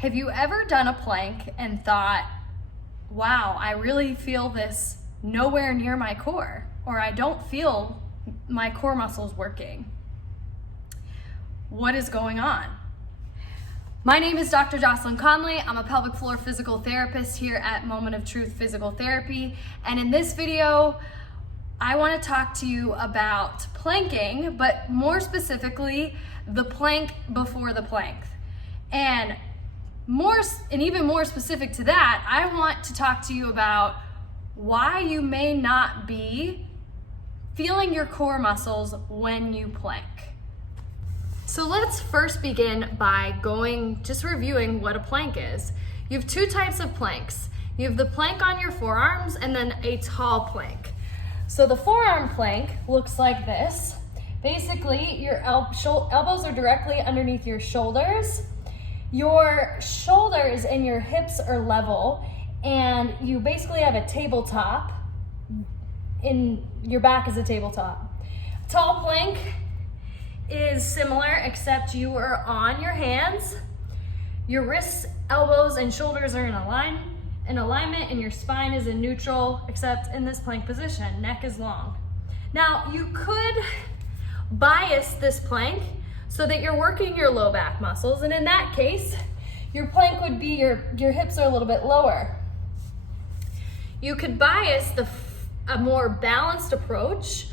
Have you ever done a plank and thought, wow, I really feel this nowhere near my core, or I don't feel my core muscles working? What is going on? My name is Dr. Jocelyn Conley. I'm a pelvic floor physical therapist here at Moment of Truth Physical Therapy. And in this video, I want to talk to you about planking, but more specifically, the plank before the plank. And even more specific to that, I want to talk to you about why you may not be feeling your core muscles when you plank. So let's first begin by just reviewing what a plank is. You have two types of planks. You have the plank on your forearms and then a tall plank. So the forearm plank looks like this. Basically, your elbows are directly underneath your shoulders. Your shoulders and your hips are level, and you basically have a tabletop. Your back is a tabletop. Tall plank is similar, except you are on your hands. Your wrists, elbows, and shoulders are in alignment, and your spine is in neutral, except in this plank position, neck is long. Now, you could bias this plank so that you're working your low back muscles, and in that case, your plank would be your hips are a little bit lower. You could bias a more balanced approach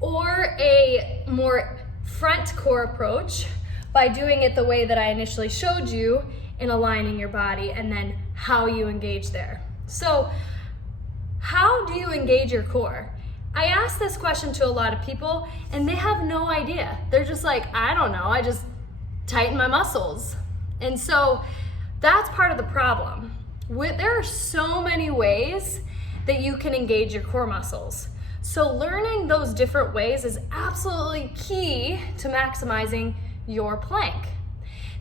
or a more front core approach by doing it the way that I initially showed you in aligning your body and then how you engage there. So, how do you engage your core? I asked this question to a lot of people and they have no idea. They're just like, I don't know, I just tighten my muscles. And so that's part of the problem. There are so many ways that you can engage your core muscles. So learning those different ways is absolutely key to maximizing your plank.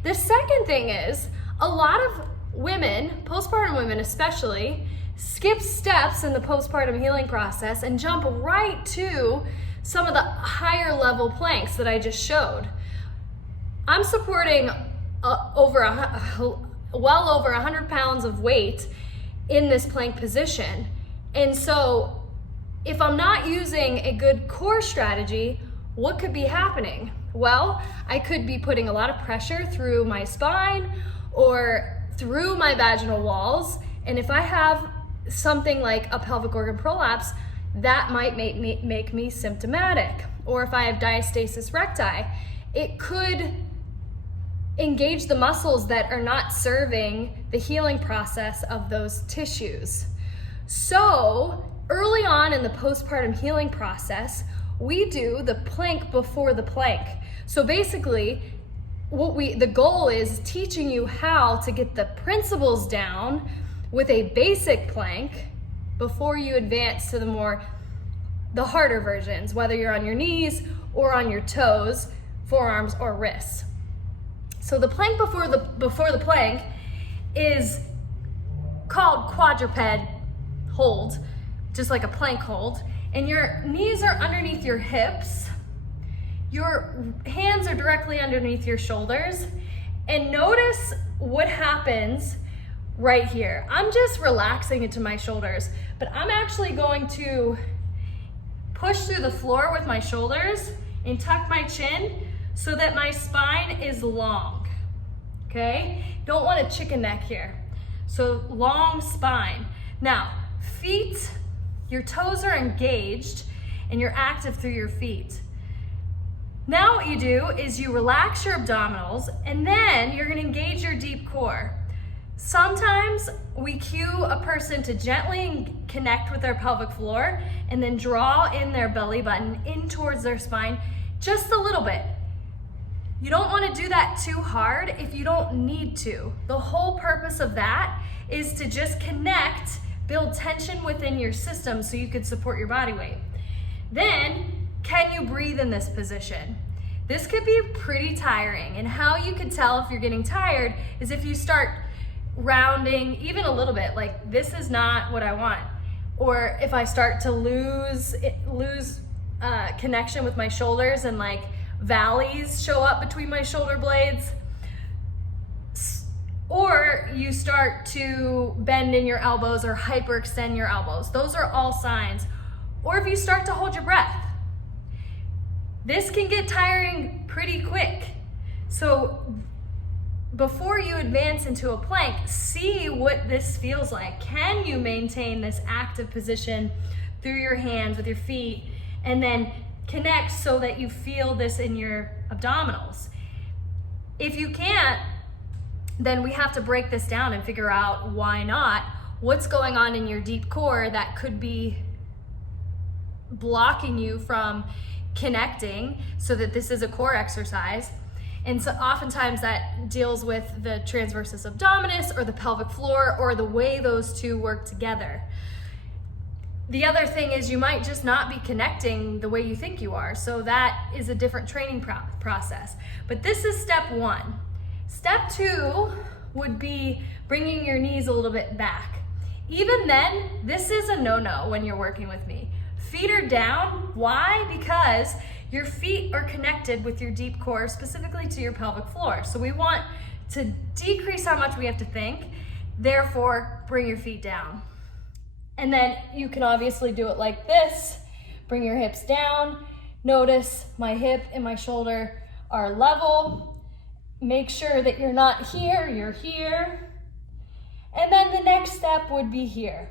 The second thing is, a lot of women, postpartum women especially, skip steps in the postpartum healing process and jump right to some of the higher level planks that I just showed. I'm supporting well over 100 pounds of weight in this plank position. And so if I'm not using a good core strategy, what could be happening? Well, I could be putting a lot of pressure through my spine or through my vaginal walls. And if I have something like a pelvic organ prolapse, that might make me symptomatic. Or if I have diastasis recti, it could engage the muscles that are not serving the healing process of those tissues. So early on in the postpartum healing process, we do the plank before the plank. So basically, the goal is teaching you how to get the principles down with a basic plank before you advance to the harder versions, whether you're on your knees or on your toes, forearms, or wrists. So the plank before the plank is called quadruped hold, just like a plank hold, and your knees are underneath your hips, your hands are directly underneath your shoulders, and notice what happens right here. I'm just relaxing into my shoulders, but I'm actually going to push through the floor with my shoulders and tuck my chin so that my spine is long, okay? Don't want a chicken neck here. So long spine. Now, feet, your toes are engaged and you're active through your feet. Now what you do is you relax your abdominals and then you're gonna engage your deep core. Sometimes we cue a person to gently connect with their pelvic floor and then draw in their belly button in towards their spine just a little bit. You don't want to do that too hard if you don't need to. The whole purpose of that is to just connect, build tension within your system so you could support your body weight. Then, can you breathe in this position? This could be pretty tiring, and how you can tell if you're getting tired is if you start rounding even a little bit, like this is not what I want. Or if I start to lose connection with my shoulders and like valleys show up between my shoulder blades. or you start to bend in your elbows or hyperextend your elbows. Those are all signs. Or if you start to hold your breath. This can get tiring pretty quick. So before you advance into a plank, see what this feels like. Can you maintain this active position through your hands with your feet, and then connect so that you feel this in your abdominals? If you can't, then we have to break this down and figure out why not. What's going on in your deep core that could be blocking you from connecting, so that this is a core exercise. And so oftentimes that deals with the transversus abdominis or the pelvic floor, or the way those two work together. The other thing is you might just not be connecting the way you think you are. So that is a different training process. But this is step one. Step two would be bringing your knees a little bit back. Even then, this is a no-no when you're working with me. Feet are down. Why? Because your feet are connected with your deep core, specifically to your pelvic floor. So we want to decrease how much we have to think. Therefore, bring your feet down. And then you can obviously do it like this. Bring your hips down. Notice my hip and my shoulder are level. Make sure that you're not here, you're here. And then the next step would be here.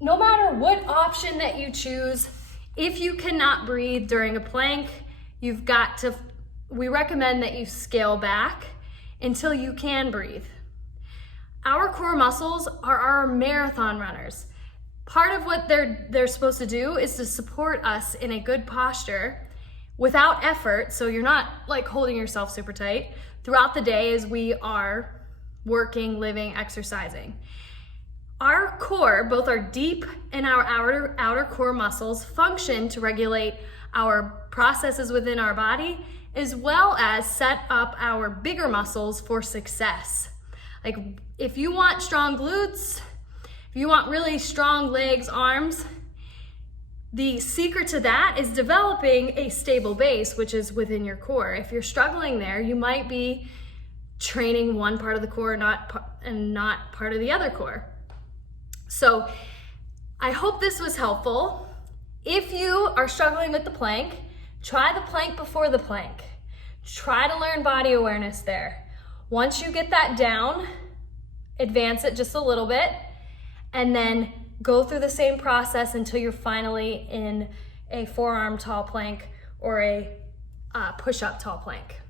No matter what option that you choose, if you cannot breathe during a plank, we recommend that you scale back until you can breathe. Our core muscles are our marathon runners. Part of what they're supposed to do is to support us in a good posture without effort, so you're not like holding yourself super tight throughout the day as we are working, living, exercising. Our core, both our deep and our outer core muscles, function to regulate our processes within our body, as well as set up our bigger muscles for success. Like if you want strong glutes, if you want really strong legs, arms, the secret to that is developing a stable base, which is within your core. If you're struggling there, you might be training one part of the core and not part of the other core. So I hope this was helpful. If you are struggling with the plank, try the plank before the plank. Try to learn body awareness there. Once you get that down, advance it just a little bit, and then go through the same process until you're finally in a forearm tall plank or a push-up tall plank.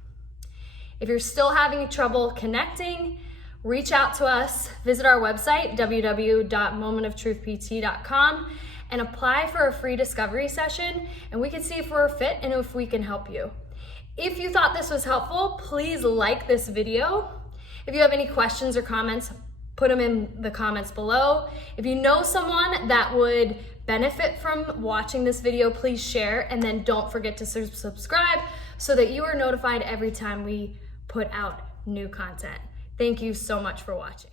If you're still having trouble connecting, reach out to us, visit our website, www.momentoftruthpt.com, and apply for a free discovery session, and we can see if we're a fit and if we can help you. If you thought this was helpful, please like this video. If you have any questions or comments, put them in the comments below. If you know someone that would benefit from watching this video, please share, and then don't forget to subscribe so that you are notified every time we put out new content. Thank you so much for watching.